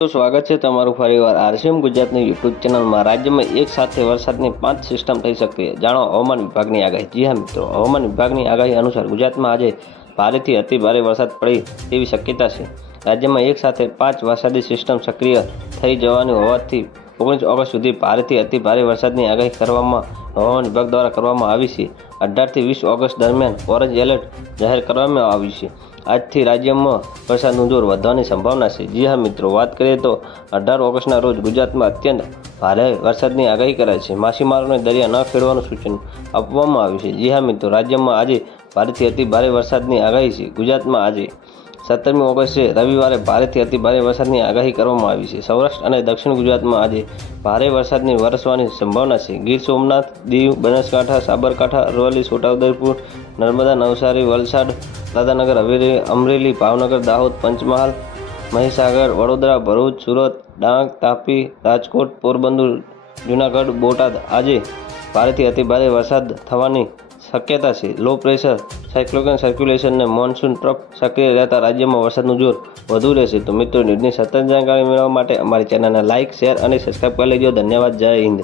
તો સ્વાગત છે તમારું ફરીવાર આરસીએમ ગુજરાતની યુટ્યુબ ચેનલમાં. રાજ્યમાં એક સાથે વરસાદની પાંચ સિસ્ટમ થઈ શકે. જાણો, હવામાન વિભાગની આગાહી. જી હા, મિત્રો. હવામાન વિભાગની આગાહી અનુસાર ગુજરાતમાં આજે ભારેથી અતિ ભારે વરસાદ પડે તેવી શક્યતા છે. રાજ્યમાં એક સાથે પાંચ વરસાદી સિસ્ટમ સક્રિય થઈ જવાની હોવાથી ઓગણીસ ઓગસ્ટ સુધી ભારેથી અતિ ભારે વરસાદની આગાહી કરવામાં હવામાન વિભાગ દ્વારા કરવામાં આવી છે. અઢારથી વીસ ઓગસ્ટ દરમિયાન ઓરેન્જ એલર્ટ જાહેર કરવામાં આવ્યું છે. આજથી રાજ્યમાં વરસાદનું જોર વધવાની સંભાવના છે. જી હા મિત્રો, વાત કરીએ તો અઢાર ઓગસ્ટના રોજ ગુજરાતમાં અત્યંત ભારે વરસાદની આગાહી કરાઈ છે. માછીમારોને દરિયા ન ખેડવાનું સૂચન આપવામાં આવ્યું છે. જી હા મિત્રો, રાજ્યમાં આજે ભારેથી અતિ ભારે વરસાદની આગાહી છે. ગુજરાતમાં આજે સત્તરમી ઓગસ્ટે રવિવારે ભારેથી અતિ ભારે વરસાદની આગાહી કરવામાં આવી છે. સૌરાષ્ટ્ર અને દક્ષિણ ગુજરાતમાં આજે ભારે વરસાદની વરસવાની સંભાવના છે. ગીર સોમનાથ, દીવ, બનાસકાંઠા, સાબરકાંઠા, અરવલ્લી, છોટાઉદેપુર, નર્મદા, નવસારી, વલસાડ દાદાનગર હવેલી, અમરેલી, ભાવનગર, દાહોદ, પંચમહાલ, મહીસાગર, વડોદરા, ભરૂચ, સુરત, ડાંગ, તાપી, રાજકોટ, પોરબંદર, જૂનાગઢ, બોટાદ. આજે ભારેથી અતિભારે વરસાદ થવાની શક્યતા છે. લો પ્રેશર સાયક્લોકન સર્ક્યુલેશન અને મોન્સૂન ટ્રફ સક્રિય રહેતા રાજ્યમાં વરસાદનું જોર વધુ રહેશે. તો મિત્રો, ન્યૂઝની સતત જાણકારી મેળવવા માટે અમારી ચેનલને લાઇક શેર અને સબસ્ક્રાઈબ કરી લેજો. ધન્યવાદ. જય હિન્દ.